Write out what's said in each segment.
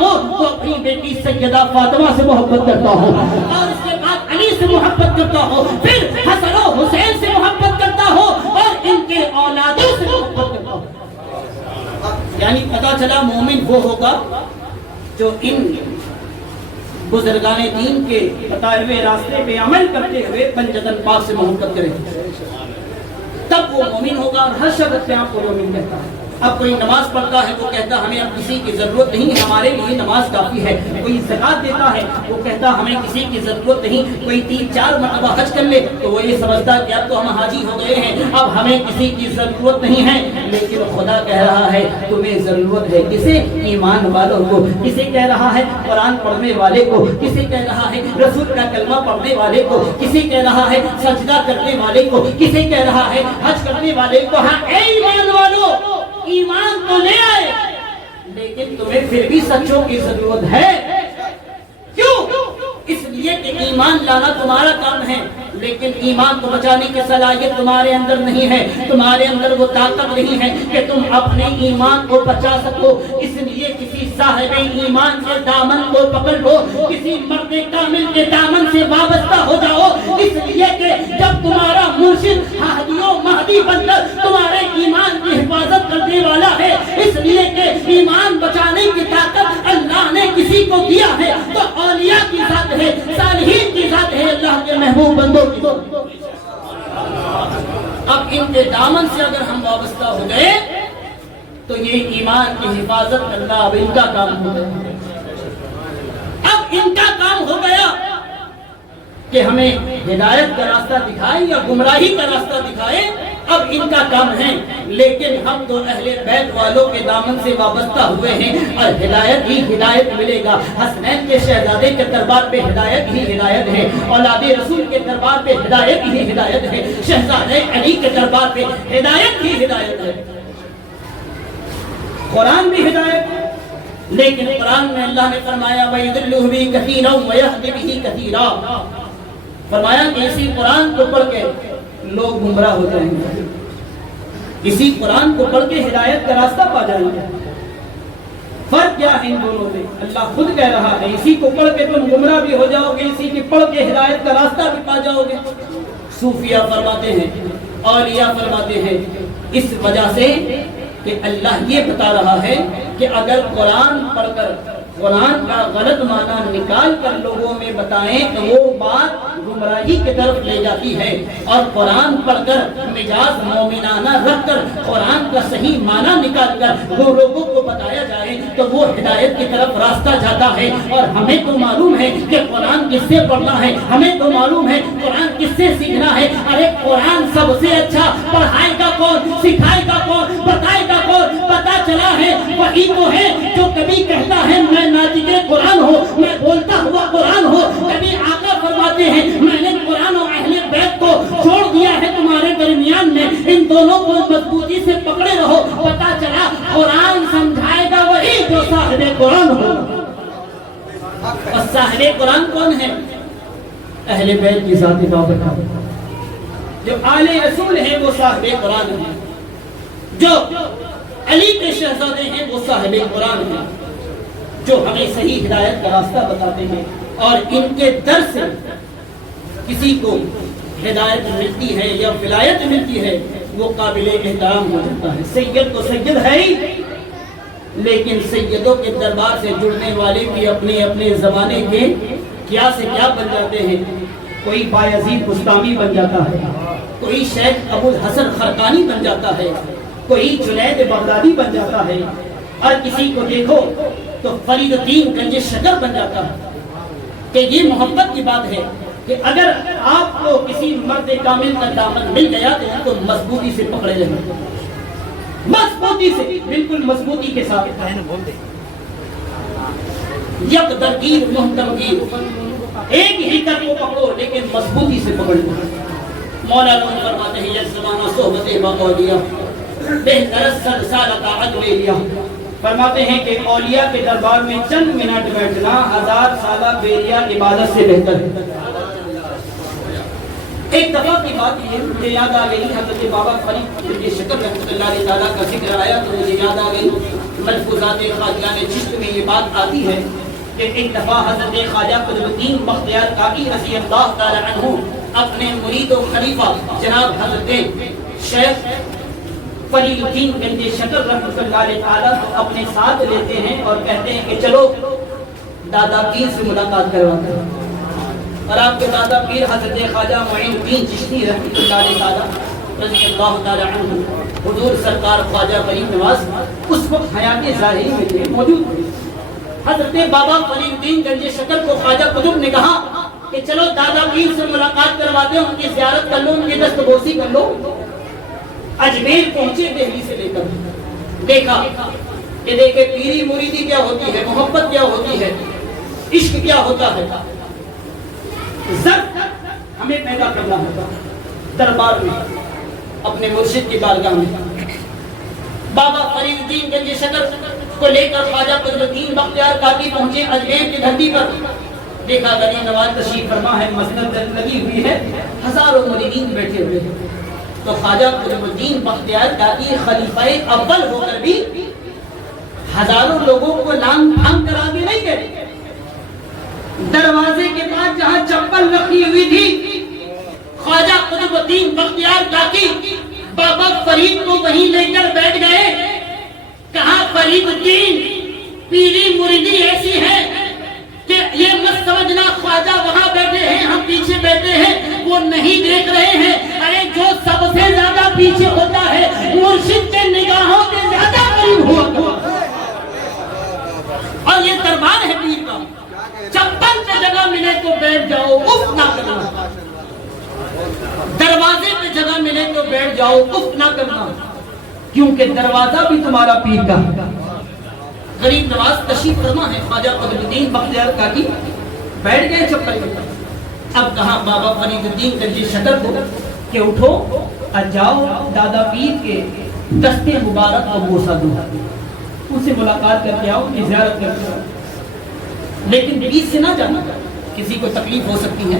ہو وہ اپنی بیٹی سیدہ فاطمہ سے محبت کرتا ہو، اور اس کے بعد علی سے محبت کرتا ہو، پھر حسن و حسین سے محبت کرتا ہو، اور ان کے اولادوں سے محبت کرتا ہو۔ یعنی پتا چلا مومن وہ ہوگا جو ان بزرگان دین کے بتائے ہوئے راستے پہ عمل کرتے ہوئے پنجتن پاک سے محبت کرے، تب وہ مومن ہوگا۔ اور ہر شخص اپنے آپ کو مومن کہتا ہے۔ اب کوئی نماز پڑھتا ہے وہ کہتا ہمیں اب کسی کی ضرورت نہیں، ہمارے لیے نماز کافی ہے۔ کوئی زکات دیتا ہے وہ کہتا ہمیں کسی کی ضرورت نہیں۔ کوئی 3-4 مرتبہ حج کر لے تو وہ یہ سمجھتا کہ اب تو ہم حاجی ہو گئے ہیں، اب ہمیں کسی کی ضرورت نہیں ہے۔ لیکن خدا کہہ رہا ہے تمہیں ضرورت ہے کسے؟ ایمان والوں کو۔ کسے کہہ رہا ہے؟ قرآن پڑھنے والے کو۔ کسے کہہ رہا ہے؟ رسول کا کلمہ پڑھنے والے کو۔ کسے کہہ رہا ہے؟ سجدہ کرنے والے کو۔ کسے کہہ رہا ہے؟ حج کرنے والے کو۔ ہاں اے ایمان والو، ایمان تو لے آئے لیکن تمہیں پھر بھی سچوں کی ضرورت ہے۔ کیوں؟ اس لیے کہ ایمان لانا تمہارا کام ہے، لیکن ایمان کو بچانے کی صلاحیت تمہارے اندر نہیں ہے، تمہارے اندر وہ طاقت نہیں ہے کہ تم اپنے ایمان کو بچا سکو۔ اس لیے کسی صاحب ایمان کے دامن کو پکڑ لو، کسی مرد کامل کے دامن سے وابستہ ہو جاؤ، اس لیے کہ جب تمہارا مرشد ہادی و مہدی بن کر تمہارے ایمان کی حفاظت کرنے والا ہے، اس لیے کہ ایمان بچانے کی طاقت اللہ نے کسی کو دیا ہے تو اولیاء کی ذات ہے، صالحین کی ذات ہے، اللہ کے محبوب بندوں کی ذات۔ اب ان کے دامن سے اگر ہم وابستہ ہو گئے تو یہ ایمان کی حفاظت کرنا اب ان کا کام ہو گیا۔ اب ان کا کام ہو گیا کہ ہمیں ہدایت کا راستہ دکھائے یا گمراہی کا راستہ دکھائے، اب ان کا کام ہے۔ لیکن ہم تو اہل بیت والوں کے دامن سے وابستہ ہوئے ہیں اور ہدایت ہی ہدایت ملے گا۔ حسنین کے شہزادے کے دربار پہ ہدایت ہی ہدایت ہے، اولاد رسول کے دربار پہ ہدایت ہی ہدایت ہے، شہزادے علی کے دربار پہ ہدایت ہی ہدایت ہے۔ قرآن بھی ہدایت ہے، لیکن قرآن میں اللہ نے فرمایا وَيُضِلُّ بِهِ كَثِيرًا وَيَهْدِ بِهِ كَثِيرًا، فرمایا کہ اسی قرآن کو پڑھ کے لوگ گمراہ ہو جائیں گے، اسی قرآن کو پڑھ کے ہدایت کا راستہ پا جائیں گے۔ فرق کیا ہے ان دونوں میں؟ اللہ خود کہہ رہا ہے اسی کو پڑھ کے تم گمراہ بھی ہو جاؤ گے، اسی کی پڑھ کے ہدایت کا راستہ بھی پا جاؤ گے۔ صوفیہ فرماتے ہیں، اولیاء فرماتے ہیں، اس وجہ سے کہ اللہ یہ بتا رہا ہے کہ اگر قرآن پڑھ کر قرآن کا غلط معنی نکال کر لوگوں میں بتائیں تو وہ بات گمراہی کی طرف لے جاتی ہے، اور قرآن پڑھ کر مزاج مومنانہ رکھ کر قرآن کا صحیح معنی نکال کر وہ لوگوں کو بتایا جائے تو وہ ہدایت کی طرف راستہ جاتا ہے۔ اور ہمیں تو معلوم ہے کہ قرآن کس سے پڑھنا ہے، ہمیں تو معلوم ہے قرآن کس سے سیکھنا ہے۔ ارے قرآن سب سے اچھا پڑھائے گا کون، سکھائے گا کون، بتائے گا کون؟ پتا چلا ہے وہی تو ہے جو کبھی کہتا ہے میں ناطق قرآن ہو، میں بولتا ہوا قرآن ہو، کبھی آقا فرماتے ہیں میں نے قرآن و اہل بیت کو چھوڑ دیا ہے تمہارے درمیان میں، ان دونوں کو مضبوطی سے پکڑے رہو۔ پتا چلا قرآن سمجھائے گا وہی جو صاحب قرآن ہو، اور صاحب قرآن کون ہے؟ اہل بیت کی ذات بابرکہ، جو آل رسول ہیں وہ صاحب قرآن ہیں، جو علی کے شہزادے ہیں وہ صاحب قرآن ہیں، جو ہمیں صحیح ہدایت کا راستہ بتاتے ہیں، اور ان کے در سے کسی کو ہدایت ملتی ہے یا ولایت ملتی ہے وہ قابل احترام ہو جاتا ہے۔ سید تو سید ہے ہی، لیکن سیدوں کے دربار سے جڑنے والے بھی اپنے اپنے زمانے کے کیا سے کیا بن جاتے ہیں۔ کوئی بایزید بستامی بن جاتا ہے، کوئی شیخ ابو الحسن خرقانی بن جاتا ہے، کوئی جنید بغدادی بن جاتا ہے، اور کسی کو دیکھو تو فرید الدین گنج شکر بن جاتا ہے۔ کہ یہ محبت کی بات ہے کہ اگر آپ کو کسی مرد کامل کا دامن مل گیا تو ان کو مضبوطی سے پکڑے رہیں، مضبوطی سے، بالکل مضبوطی کے ساتھ، یک درگیر محتم گیر، ایک ہی کر کو پکڑو لیکن مضبوطی سے پکڑو۔ مولا روم فرماتے ہیں یہ زمانہ صحبت باولیاء بہتر سرسالت عدویلیہ، فرماتے ہیں کہ اولیاء کے دربار میں چند منٹ بیٹھنا 1000 سالہ بیریا عبادت سے بہتر ہے۔ ایک دفعہ کی بات یہ مجھے یاد آ گئی، حضرت بابا فرید شکر رحمۃ اللہ تعالیٰ کا ذکر آیا تو مجھے یاد آ گئی ملفوظات خواجہ چشت میں یہ بات آتی ہے کہ ایک دفعہ حضرت خواجہ قطب الدین بختیار کاکی رضی اللہ تعالی عنہ اپنے مرید و خلیفہ جناب حضرت شیخ فرید الدین گنج شکر رحمۃ اللہ تعالی کو اپنے ساتھ لیتے ہیں اور کہتے ہیں کہ چلو دادا پیر سے ملاقات کرواتے ہیں. اور آپ کے دادا پیر حضرت خواجہ معین الدین چشتی رحمۃ اللہ تعالی رضی اللہ تعالی عنہ حضور سرکار خواجہ فرید نواز اس وقت حیات ظاہری میں تھے، موجود تھے. حضرت بابا فرید الدین گنج شکر کو خواجہ قطب نے کہا کہ چلو دادا پیر سے ملاقات کرواتے ہیں، ان کی زیارت کر لو، ان کی دست بوسی کر لو. اجمیر پہنچے دہلی سے لے کر، دیکھا کہ دیکھے پیری مریدی کیا ہوتی ہے، محبت کیا ہوتی ہے، عشق کیا ہوتا ہے. ضرب ہمیں پیدا کرنا ہوگا دربار میں، اپنے مرشد کی بارگاہ میں. بابا فرید الدین گنج شکر کو لے کر خواجہ قطب الدین بختیار کاکی پہنچے اجمیر کی دھرتی پر. دیکھا غریب نواز تشریف فرما ہے، مسند لگی ہوئی ہے، ہزاروں مریدین بیٹھے ہوئے ہیں. تو خواجہ قطب الدین بختیار کاکی خلیفہ اول ہو کر بھی ہزاروں لوگوں کو لانگ پھانگ کرا کے نہیں گئے. دروازے کے پاس جہاں چپل رکھی ہوئی تھی، خواجہ قطب الدین بختیار کاکی بابا فرید کو وہیں لے کر بیٹھ گئے. کہا فرید الدین پیلی مریدی ایسی ہے کہ یہ مت سمجھنا خواجہ وہاں بیٹھے ہیں ہم پیچھے بیٹھے ہیں، وہ نہیں دیکھ رہے ہیں. ارے جو سب سے زیادہ پیچھے ہوتا ہے مرشد کے نگاہوں کے زیادہ قریب ہوا. اور یہ دربار ہے پیر کا، چپل پہ جگہ ملے تو بیٹھ جاؤ، اف نہ کرنا. دروازے پہ جگہ ملے تو بیٹھ جاؤ، اف نہ کرنا، کیونکہ دروازہ بھی تمہارا پیر کا. غریب نواز تشریف فرما ہے، خواجہ قطب الدین بختیار کاکی بیٹھ گئے چپل کے پاس. اب کہا بابا فرید الدین گنج شکر کو کہ اٹھو اور جاؤ دادا پیر کے دستے مبارک کو بوسہ دو، ان سے ملاقات کر کے آؤ، ان کی زیارت کر کے آؤ. لیکن بیچ سے نہ جانا، کسی کو تکلیف ہو سکتی ہے.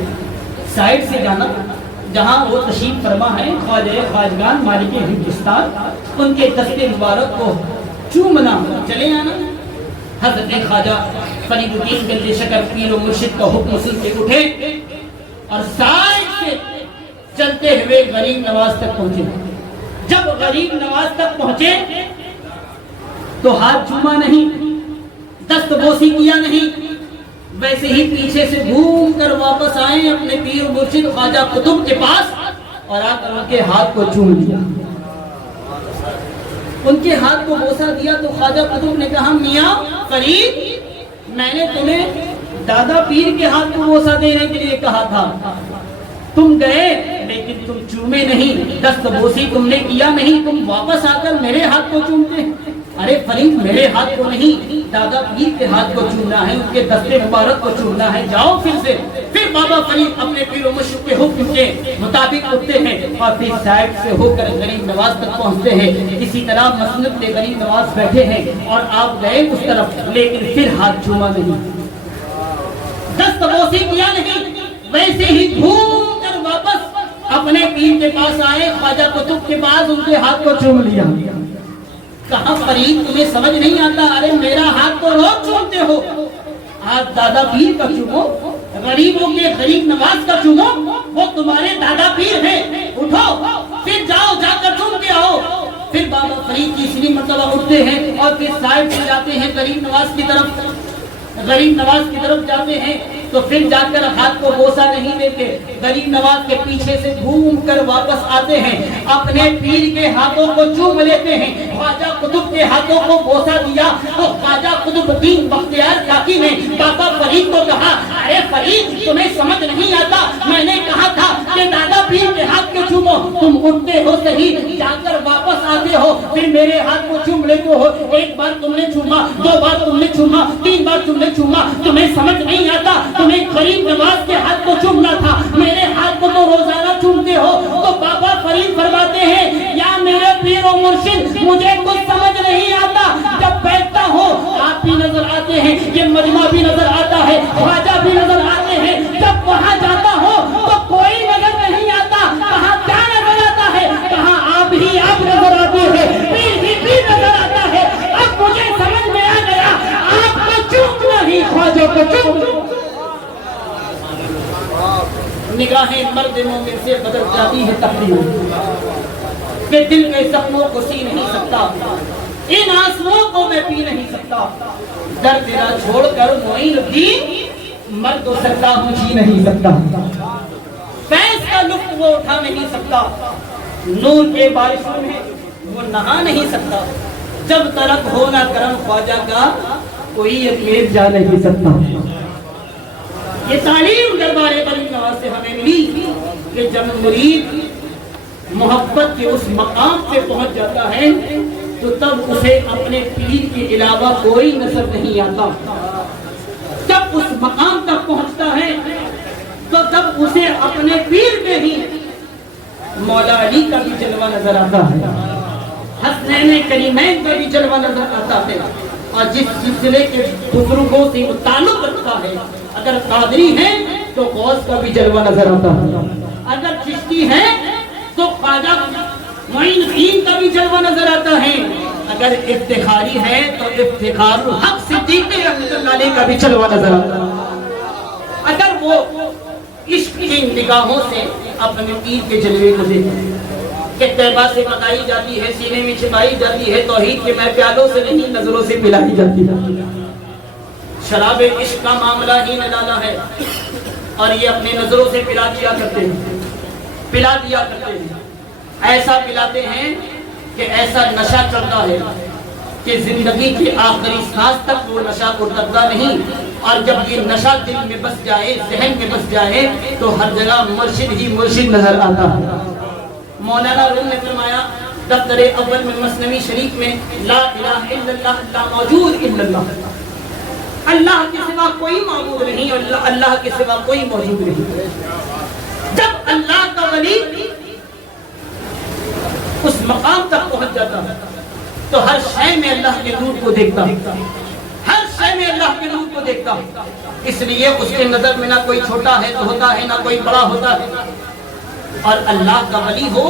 سائڈ سے جانا، جہاں وہ تشریف فرما ہے خواجہ خواجگان مالک ہندوستان، ان کے دستے مبارک کو چومنا، چلے آنا. حضرت خواجہ فرید الدین گنج شکر پیر و مرشد کا حکم سن کے اٹھے اور سائڈ سے چلتے ہوئے غریب نواز تک پہنچے. جب غریب نواز تک پہنچے تو ہاتھ چوما نہیں، دست بوسی کیا نہیں، ویسے ہی پیچھے سے گھوم کر واپس آئے اپنے پیر و مرشد خواجہ قطب کے پاس اور آ کر ان کے ہاتھ کو چوم لیا، ان کے ہاتھ کو بوسہ دیا. تو خواجہ قطب نے کہا میاں فرید، میں نے تمہیں دادا پیر کے ہاتھ کو بوسہ دینے کے لیے کہا تھا، تم گئے لیکن تم چومے نہیں، دست بوسی تم نے کیا نہیں، تم واپس آ کر میرے ہاتھ کو چومتے. ارے فرید میرے ہاتھ کو نہیں، دادا پیر کے ہاتھ کو چومنا ہے، ان کے دستے مبارک کو چومنا ہے، جاؤ پھر سے. پھر بابا فرید اپنے پیر و مرشد کے حکم کے مطابق اٹھتے ہیں اور پھر سائڈ سے ہو کر غریب نواز تک پہنچتے ہیں. اسی طرح مسند پہ غریب نواز بیٹھے ہیں اور آپ گئے اس طرف، لیکن پھر ہاتھ چوما نہیں، دست بوسی کیا نہیں، ویسے ہی گھوم کر واپس اپنے پیر کے پاس آئے، خواجہ قطب کے پاس ان کے ہاتھ کو چوم لیا. کہا فرید تمہیں سمجھ نہیں آتا؟ ارے میرا ہاتھ تو روز چومتے ہو، آج دادا پیر کا چومو، غریبوں کے غریب نواز کا چومو، وہ تمہارے دادا پیر ہیں. اٹھو پھر جاؤ، جا کر چوم کے آؤ. پھر بابا فرید تیسری مرتبہ اٹھتے ہیں اور پھر سائڈ سے جاتے ہیں غریب نواز کی طرف، غریب نواز کی طرف جاتے ہیں تو پھر جا کر ہاتھ کو بوسہ نہیں دیتے، غریب نواز کے پیچھے سے گھوم کر واپس آتے ہیں، اپنے پیر کے ہاتھوں کو چوم لیتے ہیں. خواجہ قطب کے ہاتھوں کو بوسہ دیا تو خواجہ قطب الدین بختیار کاکی نے بابا فرید کو کہا ارے فرید تمہیں سمجھ نہیں آتا، میں نے کہا تھا کہ دادا پیر کے ہاتھ کو چومو، تم اٹھتے ہو صحیح، جا کر واپس آتے ہو پھر میرے ہاتھ کو چوم لیتے ہو. ایک بار تم نے چوما، دو بار تم نے چوما، تین بار تم نے چوما، تمہیں سمجھ نہیں آتا؟ تمہیں غریب نواز کے ہاتھ کو چومنا تھا، میرے ہاتھ کو تو روزانہ چومتے ہو. تو بابا فرید فرماتے ہیں یا میرے پیر و مرشد مجھے کچھ سمجھ نہیں آتا، جب بیٹھتا ہوں آپ بھی نظر آتے ہیں، یہ مجمع بھی نظر آتا ہے، خواجہ بھی نظر آتے ہیں، جب وہاں جاتا ہوں تو کوئی نظر نہیں آتا. کہاں کیا نظر آتا ہے؟ کہاں آپ ہی آپ نظر آتے ہیں، پیر ہی پیر نظر آتا ہے. اب مجھے نگاہیں مرد مومن سے بدل جاتی ہے تقدیر کہ دل کے زخموں کو سی نہیں سکتا، ان آنسوؤں کو میں پی نہیں سکتا، در تیرا چھوڑ کر معین الدین مر تو سکتا ہوں جی نہیں سکتا، فیض کا لطف وہ اٹھا نہیں سکتا، نور کے بارشوں میں وہ نہا نہیں سکتا، جب تلک ہو نہ کرم خواجہ کا کوئی اکیل جا نہیں سکتا۔ یہ تعلیم دربار بلی نواز سے ہمیں ملی کہ جب مرید محبت کے اس مقام پہ پہنچ جاتا ہے تو تب اسے اپنے پیر کے علاوہ کوئی نظر نہیں آتا، جب اس مقام تک پہنچتا ہے تو تب اسے اپنے پیر میں ہی مولا علی کا بھی جلوہ نظر آتا ہے، حسنین کریمین کا بھی جلوہ نظر آتا ہے، اور جس سلسلے کے بزرگوں سے وہ تعلق رکھتا ہے، اگر قادری ہے تو غوث کا بھی جلوہ نظر آتا ہے، اگر چشتی ہے تو خواجہ معین الدین کا بھی جلوہ نظر آتا ہے، اگر افتخاری ہے تو افتخار الحق صدیق رحمۃ اللہ علیہ کا بھی جلوہ نظر آتا ہے، اگر وہ عشق کی نگاہوں سے اپنے پیر کے جلوے کو دیکھتے کہ طیبہ سے پکائی جاتی ہے، سینے میں چھپائی جاتی ہے، توحید کے میں پیالوں سے نہیں نظروں سے پلائی جاتی ہے، شراب عشق کا معاملہ ہی نرالا ہے، اور یہ اپنے نظروں سے پلا دیا کرتے ہیں، ایسا پلاتے ہیں کہ ایسا نشہ چڑھتا ہے کہ زندگی کے آخری سانس تک وہ نشہ اترتا نہیں، اور جب یہ نشہ دل میں بس جائے، ذہن میں بس جائے تو ہر جگہ مرشد ہی مرشد نظر آتا ہے۔ مولانا روم نے فرمایا دفتر اول میں مثنوی شریف میں لا الہ الا اللہ لا موجود الا اللہ، اللہ کے سوا کوئی معبود نہیں اور اللہ کے سوا کوئی موجود نہیں۔ جب اللہ کا ولی اس مقام تک پہنچ جاتا ہے تو ہر شے میں اللہ کے نور کو دیکھتا، ہر شے میں اللہ کے نور کو دیکھتا، اس لیے اس کے نظر میں نہ کوئی چھوٹا ہے تو ہوتا ہے، نہ کوئی بڑا ہوتا ہے۔ اور اللہ کا ولی ہو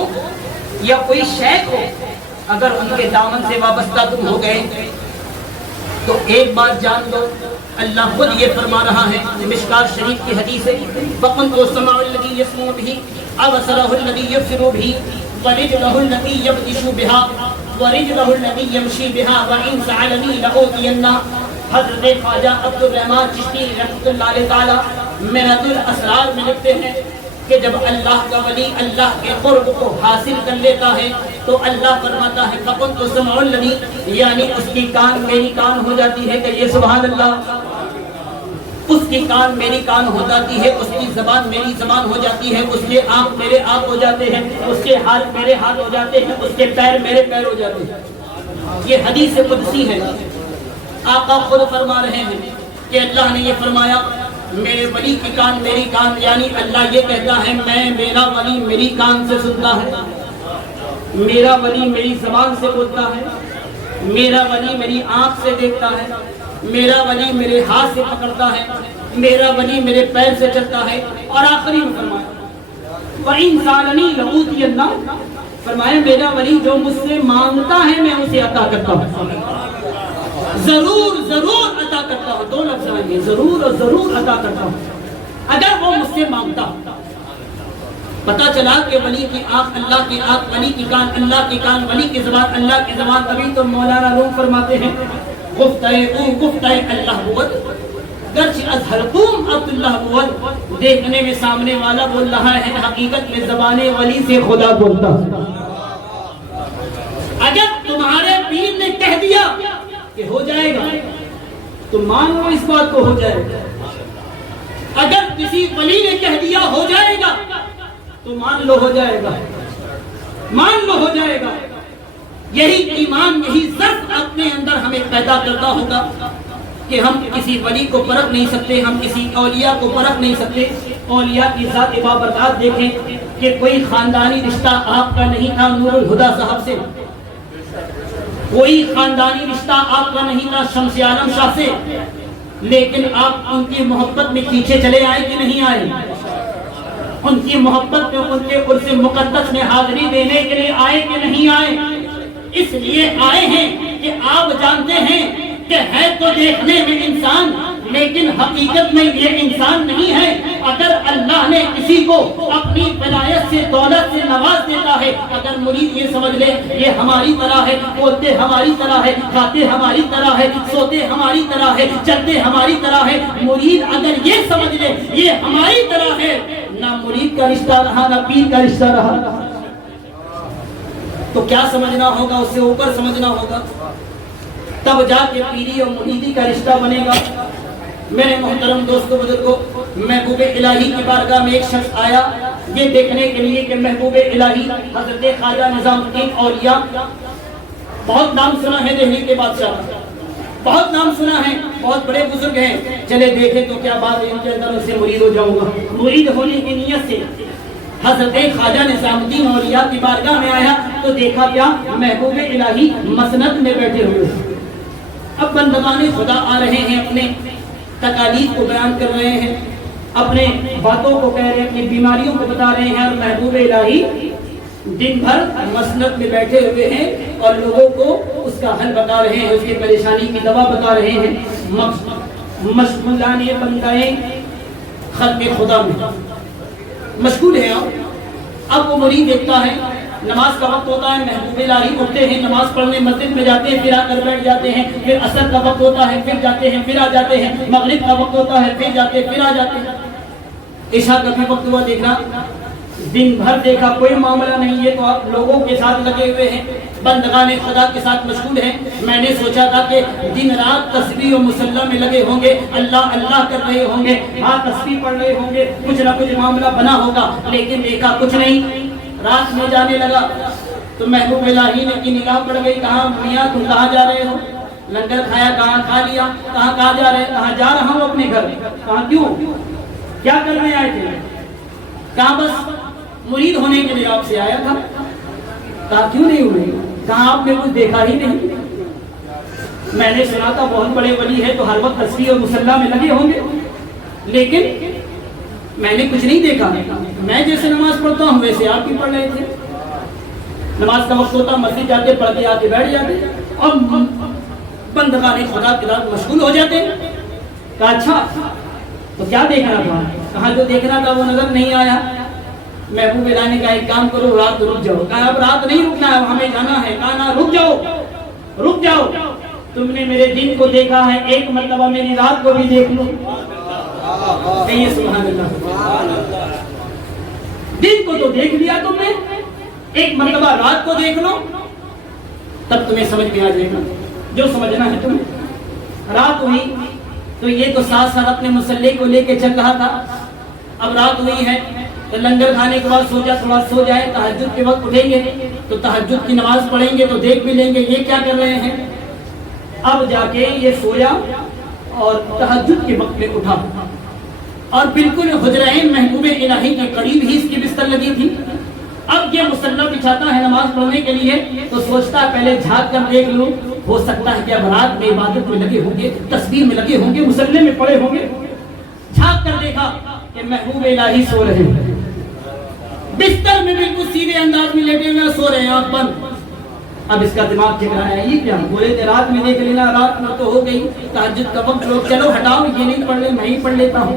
یا کوئی شیخ ہو، اگر ان کے دامن سے وابستہ تم ہو گئے تو ایک بات جان دو، اللہ خود یہ فرما رہا ہے، مشکات شریف کی حدیث ہے، فَقُنْتُ السَّمَعُ الَّذِي يَسْمُعُ بِهِ أَبْصَرَهُ الَّذِي يُبْصِرُ بِهِ وَرِجْلَهُ الَّتِي يَبْطِشُ بِهَا وَرِجْلَهُ الَّذِي يَمْشِي بِهَا وَإِنْ سَأَلَنِي لَأُعْطِيَنَّهُ۔ حضرت خواجہ عبد الرحمن چشتی رحمۃ اللہ علیہ تعالی منہج الاسرار میں لکھتے ہیں کہ جب اللہ کا ولی اللہ کے قرب کو حاصل کر لیتا ہے تو اللہ فرماتا ہے فَقُنْتُ السَّمْعُ الَّذِي، یعنی اس کی کان میری کان ہو جاتی ہے کہ یہ سبحان اللہ، اس کی کان میری کان ہو جاتی ہے، اس کی زبان میری زبان ہو جاتی ہے، اس کے آنکھ میرے آنکھ ہو جاتے ہیں، اس کے ہاتھ میرے ہاتھ ہو جاتے ہیں، اس کے پیر میرے پیر ہو جاتے ہیں۔ یہ حدیث قدسی ہے، آقا خود فرما رہے ہیں کہ اللہ نے یہ فرمایا میرے ولی کی کان میری کان، یعنی اللہ یہ کہتا ہے میرا ولی میری کان سے سنتا ہے، میرا ولی میری زبان سے بولتا ہے، میرا ولی میری آنکھ سے دیکھتا ہے، میرا ولی میرے ہاتھ سے پکڑتا ہے، میرا ولی میرے پیر سے چلتا ہے۔ اور آخری میں فرمایا وَإِنْ سَأَلَنِي لَأُعْطِيَنَّهُ، فرمایا میرا ولی جو مجھ سے مانگتا ہے میں اسے عطا کرتا ہوں، ضرور ضرور عطا کرتا ہوں، دو لفظ آئیں، ضرور اور ضرور عطا کرتا ہوں اگر وہ مجھ سے مانگتا۔ پتا چلا کہ ولی کی آنکھ اللہ کی آنکھ، ولی کی کان اللہ کی کان، ولی کی زبان اللہ کی زبان۔ تبھی تو مولانا روم فرماتے ہیں گفتہ اللہ بود گرچہ از حلقوم عبداللہ بود، دیکھنے میں سامنے والا بول رہا ہے، حقیقت میں زبان ولی سے خدا بولتا۔ اگر تمہارے پیر نے کہہ دیا کہ ہو جائے گا تو مان لو اس بات کو ہو جائے گا، اگر کسی ولی نے کہہ دیا ہو جائے گا تو مان لو ہو جائے گا، مان لو ہو جائے گا۔ یہی ایمان، یہی ضرف اپنے اندر ہمیں پیدا کرتا ہوگا کہ ہم کسی ولی کو پرکھ نہیں سکتے، ہم کسی اولیاء کو پرکھ نہیں سکتے۔ اولیاء کی ذات بابرکات دیکھیں کہ کوئی خاندانی رشتہ آپ کا نہیں تھا نور الہدیٰ صاحب سے، کوئی خاندانی رشتہ آپ کا نہیں تھا شمس عالم شاہ سے، لیکن آپ ان کی محبت میں پیچھے چلے آئے کہ نہیں آئے؟ ان کی محبت میں، ان کے عرص مقدس میں حاضری دینے کے لیے آئے کہ نہیں آئے؟ اس لیے آئے ہیں کہ آپ جانتے ہیں کہ ہے تو دیکھنے میں انسان لیکن حقیقت میں یہ انسان نہیں ہے، اگر اللہ نے کسی کو اپنی ولایت سے دولت سے نواز دیتا ہے، اگر مرید یہ سمجھ لے یہ ہماری طرح ہے، بولتے ہماری طرح ہے، کھاتے ہماری طرح ہے، سوتے ہماری طرح ہے، چلتے ہماری طرح ہے، مرید اگر یہ سمجھ لے یہ ہماری طرح ہے، نہ مرید کا رشتہ رہا نہ پیر کا رشتہ رہا، تو کیا سمجھنا ہوگا؟ اس سے اوپر سمجھنا ہوگا، تب جا کے پیری اور مریدی کا رشتہ بنے گا۔ میرے محترم دوستو بزرگو، محبوب الہی کی بارگاہ میں ایک شخص آیا یہ دیکھنے کے لیے کہ محبوب الہی حضرت خواجہ نظام الدین اولیاء، بہت نام سنا ہے دہلی کے بادشاہ، بہت نام سنا ہے، بہت بڑے بزرگ ہیں، چلے دیکھیں تو کیا بات ہے ان کے اندر سے مرید ہو جاؤں گا۔ مرید ہونے کی نیت سے حضرت خواجہ نظام الدین اولیاء کی بارگاہ میں آیا تو دیکھا کیا؟ محبوب الہی مسند میں بیٹھے ہوئے، اب بندگان خدا آ رہے ہیں، اپنے تکالیف کو بیان کر رہے ہیں، اپنے باتوں کو کہہ رہے ہیں، اپنی بیماریوں کو بتا رہے ہیں، اور محبوب الہی دن بھر مسند میں بیٹھے ہوئے ہیں اور لوگوں کو اس کا حل بتا رہے ہیں، اس کی پریشانی کی دوا بتا رہے ہیں۔ مشغولان بندائیں خلق خدا میں مشغول ہیں۔ اب وہ مرید دیکھتا ہے نماز کا وقت ہوتا ہے، محبوب الہی اٹھتے ہیں، نماز پڑھنے مسجد میں جاتے ہیں، پھر آ کر بیٹھ جاتے ہیں، پھر عصر کا وقت ہوتا ہے، پھر جاتے ہیں، پھر آ جاتے ہیں، مغرب کا وقت ہوتا ہے، پھر جاتے ہیں، پھر آ جاتے ہیں۔ عشاء کا بھی وقت ہوا، دیکھنا دن بھر دیکھا کوئی معاملہ نہیں، یہ تو آپ لوگوں کے ساتھ لگے ہوئے ہیں، بندگان خدا کے ساتھ مشغول ہیں۔ میں نے سوچا تھا کہ دن رات تسبیح و مصلی میں لگے ہوں گے، اللہ اللہ کر رہے ہوں گے، ہاں تسبیح پڑھ رہے ہوں گے، کچھ نہ کچھ معاملہ بنا ہوگا، لیکن دیکھا کچھ نہیں۔ رات میں جانے لگا تو محبوب الہی نے کی نگاہ پڑ گئی، کہاں میاں تم کہاں جا رہے ہو؟ لنگر کھایا، کہاں کھا لیا، کہاں جا رہے ہیں؟ کہاں جا رہا ہوں اپنے گھر۔ کہاں کیوں؟ کیا کرنے آئے تھے؟ کہاں بس مرید ہونے کے لیے آپ سے آیا تھا۔ کہا کیوں نہیں ہوئے؟ کہاں آپ نے کچھ دیکھا ہی نہیں، میں نے سنا تھا بہت بڑے ولی ہے تو ہر وقت تسبیح اور مصلی میں لگے ہوں گے، لیکن میں نے کچھ نہیں دیکھا، میں جیسے نماز پڑھتا ہوں ویسے آپ بھی پڑھ رہے تھے، نماز کا وقت ہوتا مسجد جاتے پڑھ کے آتے بیٹھ جاتے اور بندگان خدا کے ساتھ مشغول ہو جاتے۔ کہا اچھا تو کیا دیکھنا تھا؟ کہاں جو دیکھنا تھا وہ نظر نہیں آیا۔ محبوب الہی نے کہا ایک کام کرو، رات رک جاؤ۔ کہا اب رات نہیں رکنا ہے، ہمیں جانا ہے۔ کہا نا رک جاؤ، رک جاؤ، تم نے میرے دن کو دیکھا ہے، ایک مرتبہ میری رات کو بھی دیکھ لو۔ کہیے سبحان اللہ، دن کو تو دیکھ لیا تم نے، ایک مرتبہ رات کو دیکھ لو، تب تمہیں سمجھ میں آ جائے گا جو سمجھنا ہے تمہیں۔ رات ہوئی تو یہ تو ساتھ ساتھ اپنے مصلی کو لے کے چل رہا تھا، اب رات ہوئی ہے تو لنگر کھانے کے بعد سوچا تھوڑا سو جائے، تہجد کے وقت اٹھیں گے تو تہجد کی نماز پڑھیں گے تو دیکھ بھی لیں گے یہ کیا کر رہے ہیں۔ اب جا کے یہ سویا اور تہجد کے وقت میں اٹھا اور بالکل حجرہ محبوب الہی کے قریب ہی اس کی بستر لگی تھی۔ اب یہ مصلی بچھاتا ہے نماز پڑھنے کے لیے تو سوچتا ہے پہلے جھانک کر دیکھ لوں، ہو سکتا ہے کہ اب رات میں عبادت میں لگے ہوں گے، تسبیح میں لگے ہوں گے، مصلی میں پڑے ہوں گے۔ جھانک کر دیکھا کہ محبوب الہی سو رہے ہیں، بستر میں بالکل سیدھے انداز میں لیٹے ہوئے سو رہے ہیں، آنکھ بند۔ اب اس کا دماغ چک رہا ہے یہ کیا، بولے تھے رات میں دیکھ لینا، رات میں تو ہو گئی، تہجد کا وقت لوگ چلو ہٹاؤ یہ نہیں پڑھ لے میں ہی پڑھ لیتا ہوں۔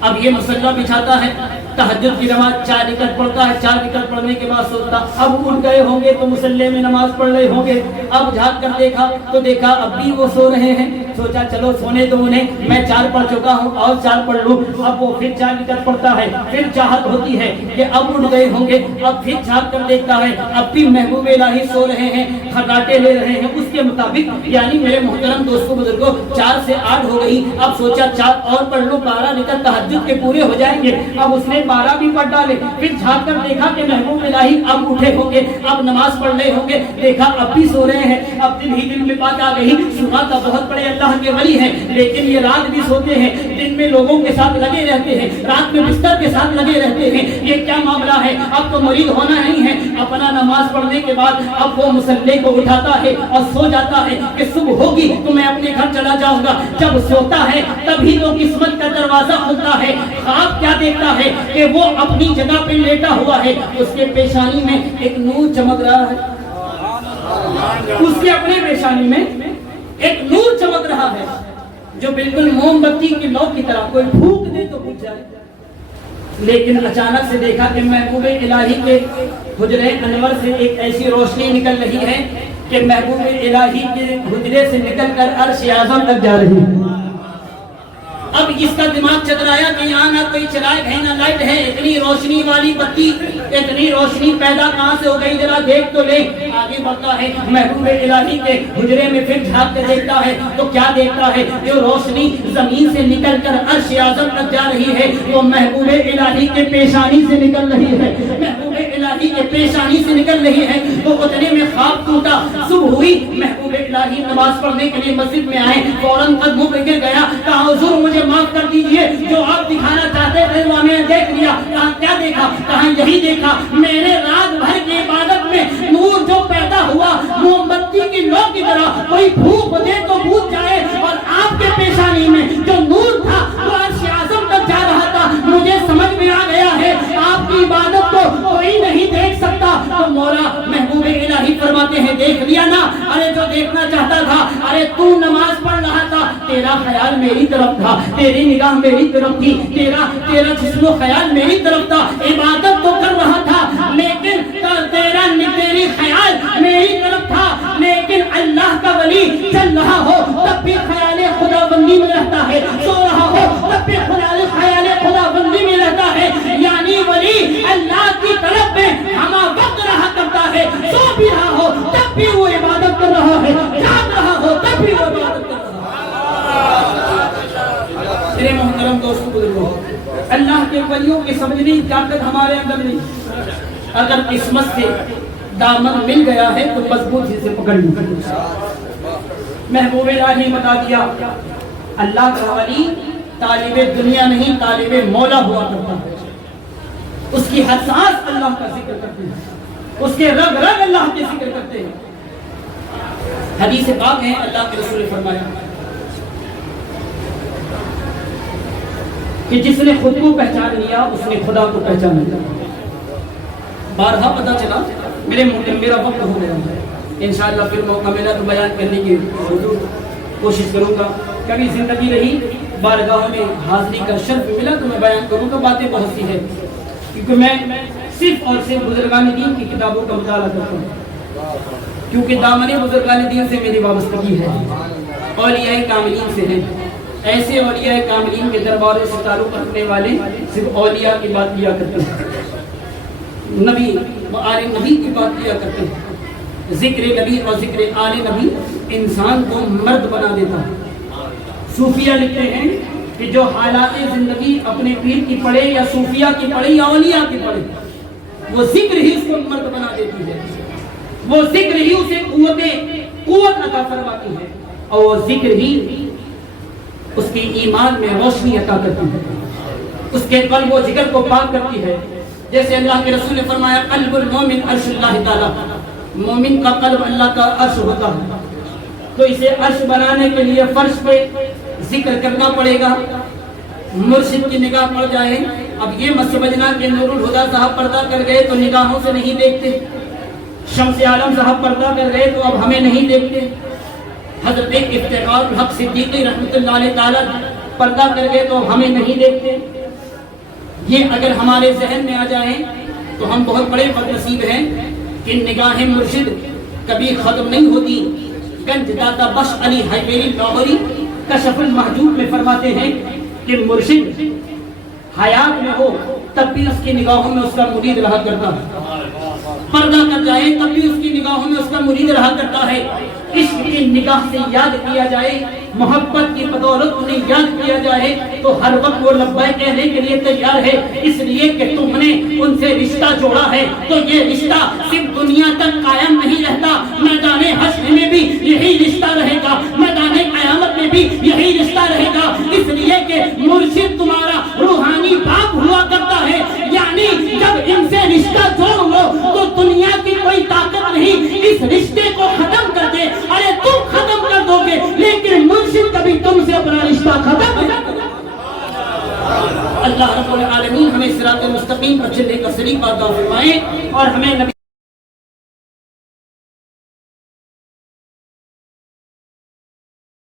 اب یہ مصلی بچھاتا ہے، تہجد کی نماز 4 رکعت پڑھتا ہے، 4 رکعت پڑھنے کے بعد سوچتا اب اٹھ گئے ہوں گے تو مصلی میں نماز پڑھ رہے ہوں گے۔ اب جھانک کر دیکھا تو دیکھا اب بھی وہ سو رہے ہیں، سوچا چلو سونے دو انہیں، میں 4 پڑھ چکا ہوں اور 4 پڑھ لوں۔ اب وہ پھر 4 رکعت پڑھتا ہے، پھر چاہت ہوتی ہے کہ اب اٹھ گئے ہوں گے، اب پھر جھانک کر دیکھتا ہے اب بھی محبوب الہی سو رہے ہیں، کھٹاٹے لے رہے ہیں اس کے مطابق، یعنی میرے محترم دوستوں بزرگوں 4 سے 8 ہو گئی۔ اب سوچا 4 اور پڑھ لوں، 12 رکعت تہجد کے پورے ہو جائیں گے۔ اب اس نے 12 بھی پڑھ ڈالے، پھر جھانک کر دیکھا کہ محبوب الہی اب اٹھے ہوں گے، اب نماز پڑھ رہے ہوں گے، دیکھا اب بھی سو رہے ہیں۔ اب دل ہی دل میں بات آ گئی، سنا تھا بہت بڑے اللہ کے ولی ہیں لیکن یہ رات بھی سوتے ہیں، دن میں لوگوں کے ساتھ لگے رہتے ہیں، رات میں بستر کے ساتھ لگے رہتے ہیں، یہ کیا معاملہ ہے؟ اب تو مرید ہونا نہیں ہے۔ اپنا نماز پڑھنے کے بعد اب وہ مصلی کو اٹھاتا ہے اور سو جاتا ہے کہ صبح ہوگی تو میں اپنے گھر چلا جاؤں گا۔ جب سوتا ہے تبھی تو قسمت کا دروازہ کھلتا ہے۔ خواب کیا دیکھتا ہے کہ وہ اپنی جگہ پہ لیٹا ہوا ہے، اس کے پیشانی میں ایک نور چمک رہا ہے، اس کے اپنے پیشانی میں ایک نور چمک رہا ہے جو بالکل موم بتی کی لو کی طرح، کوئی پھونک دے تو بجھ جائے۔ لیکن اچانک سے دیکھا کہ محبوب الہی کے حجرے انور سے ایک ایسی روشنی نکل رہی ہے کہ محبوب الہی کے حجرے سے نکل کر عرش اعظم تک جا رہی ہے۔ اب اس کا دماغ چکرایا کہ یہاں نہ کوئی چراغ ہے نہ لائٹ ہے، اتنی روشنی والی بتی، اتنی روشنی پیدا کہاں سے ہو گئی، ذرا دیکھ تو لے۔ آگے بڑھتا ہے، محبوب الہی کے حجرے میں پھر جھانک کے دیکھتا ہے تو کیا دیکھتا ہے؟ جو روشنی زمین سے نکل کر عرش اعظم تک جا رہی ہے وہ محبوب الہی کے پیشانی سے نکل رہی ہے، محبوب الہی کے پیشانی سے نکل رہی ہے۔ وہ اتنے میں خواب ٹوٹا، صبح ہوئی، محبوب الہی نماز پڑھنے کے لیے مسجد میں آئے، فوراً قدموں پہ گر گیا، کہا حضور مجھے معاف کر دیجئے، جو آپ دکھانا چاہتے تھے وہ میں نے دیکھ لیا۔ کہا کیا دیکھا؟ کہا یہی دیکھا، میرے رات بھر کی عبادت میں نور جو پیدا ہوا موم بتی کی لو کی طرح، کوئی پھونک دے تو بجھ جائے، اور آپ کے پیشانی میں جو نور تھا وہ عرش اعظم تک جا رہا تھا۔ مجھے سمجھ میں آ گیا ہے آپ کی عبادت کو کوئی نہیں دیکھ سکتا۔ تو مولا محبوب الہی فرماتے ہیں دیکھ لیا نا، ارے جو دیکھنا چاہتا تھا، ارے تو نماز پڑھ رہا تھا، تیرا خیال میری طرف تھا، تیری نگاہ میری طرف تھی، تیرا جسم و خیال میری طرف تھا، عبادت تو کر رہا تھا لیکن تیری خیال میری طرف تھا۔ لیکن اللہ کا ولی چل رہا ہو تب بھی خیال خدا بندی میں رہتا ہے، سو رہا ہو تب بھی خیال خدا بندی میں رہتا ہے، یعنی ولی اللہ کی طرف میں ہمہ وقت رہا کرتا ہے، سو بھی رہا ہو تب بھی وہ عبادت کر رہا ہے، جاگ رہا ہو تب بھی وہ عبادت کر رہا ہے۔ میرے محترم دوستو بزرگوں، اللہ کے ولیوں کی سمجھنے کی طاقت ہمارے اندر نہیں۔ اگر قسمت سے دامن مل گیا ہے تو مضبوط سے پکڑ لیں۔ محبوب الہی بتا دیا اللہ کا ولی طالب دنیا نہیں طالب مولا ہوا کرتا ہے، اس کی ہر سانس اللہ کا ذکر کرتے ہیں، اس کے رگ رگ اللہ کے ذکر کرتے ہیں۔ حدیث پاک ہے، اللہ کے رسول نے فرمایا کہ جس نے خود کو پہچان لیا اس نے خدا کو پہچان لیا۔ بارہا پتا چلا، میرا وقت ہو گیا، انشاءاللہ پھر موقع ملا تو بیان کرنے کی کوشش کروں گا۔ کبھی زندگی رہی بارگاہوں میں حاضری کا شرف ملا تو میں بیان کروں گا۔ باتیں بہت سی ہیں کیونکہ میں صرف اور صرف بزرگان دین کی کتابوں کا مطالعہ کرتا ہوں، کیونکہ دامن بزرگان دین سے میری وابستگی ہے، اولیاء کاملین سے ہے۔ ایسے اولیاء کاملین کے درباروں سے تعلق رکھنے والے صرف اولیاء کی بات کیا کرتے ہیں، نبی و آل نبی کی بات کیا کرتے ہیں۔ ذکر نبی اور ذکر آل نبی انسان کو مرد بنا دیتا ہے۔ صوفیہ لکھتے ہیں کہ جو حالات زندگی اپنے پیر کی پڑھے یا صوفیہ کی پڑھے یا اولیاء کی پڑھے، وہ ذکر ہی اس کو مرد بنا دیتی ہے، وہ ذکر ہی اسے قوت عطا فرماتی ہے، اور وہ ذکر ہی اس کی ایمان میں روشنی عطا کرتی ہے، اس کے قلب و ذکر کو پاک کرتی ہے۔ جیسے اللہ کے رسول نے فرمایا قلب المومن عرش اللہ تعالی، مومن کا قلب اللہ کا عرش ہوتا ہے، تو اسے عرش بنانے کے لیے فرش پہ ذکر کرنا پڑے گا، مرشد کی نگاہ پڑ جائے۔ اب یہ مت سمجھنا کہ نور الہدیٰ صاحب پردہ کر گئے تو نگاہوں سے نہیں دیکھتے، شمس عالم صاحب پردہ کر گئے تو اب ہمیں نہیں دیکھتے، حضرت افتخار الحق صدیقی رحمۃ اللہ علیہ تعالی پردہ کر گئے تو اب ہمیں نہیں دیکھتے۔ یہ اگر ہمارے ذہن میں آ جائیں تو ہم بہت بڑے بد نصیب ہیں کہ نگاہ مرشد کبھی ختم نہیں ہوتی۔ گنج داتا بخش علی حیدری لاہوری کشف المحجوب میں فرماتے ہیں کہ مرشد حیات میں ہو تب بھی اس کی نگاہوں میں اس کا مرید رہا کرتا ہے، پردہ کر جائے تب بھی اس کی نگاہوں میں اس کا مرید رہا کرتا ہے۔ عشق کی نگاہ سے یاد کیا جائے، محبت کی بدولت انہیں یاد کیا جائے تو ہر وقت وہ لبیک کہنے کے لیے تیار ہے، اس لیے کہ تم نے ان سے رشتہ جوڑا ہے تو یہ رشتہ صرف دنیا تک قائم نہیں رہتا، میدان حشر میں بھی یہی رشتہ رہے گا، میدان قیامت میں بھی یہی رشتہ رہے گا، اس لیے کہ مرشد تمہارا روحانی باپ ہوا کرتا ہے، یعنی جب ان سے رشتہ جوڑ لو تو دنیا کی کوئی طاقت نہیں اس رشتے کو ختم کر دے۔ ارے تم ختم کر دو گے لیکن مرشد کبھی تم سے اپنا رشتہ ختم نہیں کرے۔ اللہ رب العالمین ہمیں صراط مستقیم پر چلنے کا طریقہ عطا فرمائے اور ہمیں نبی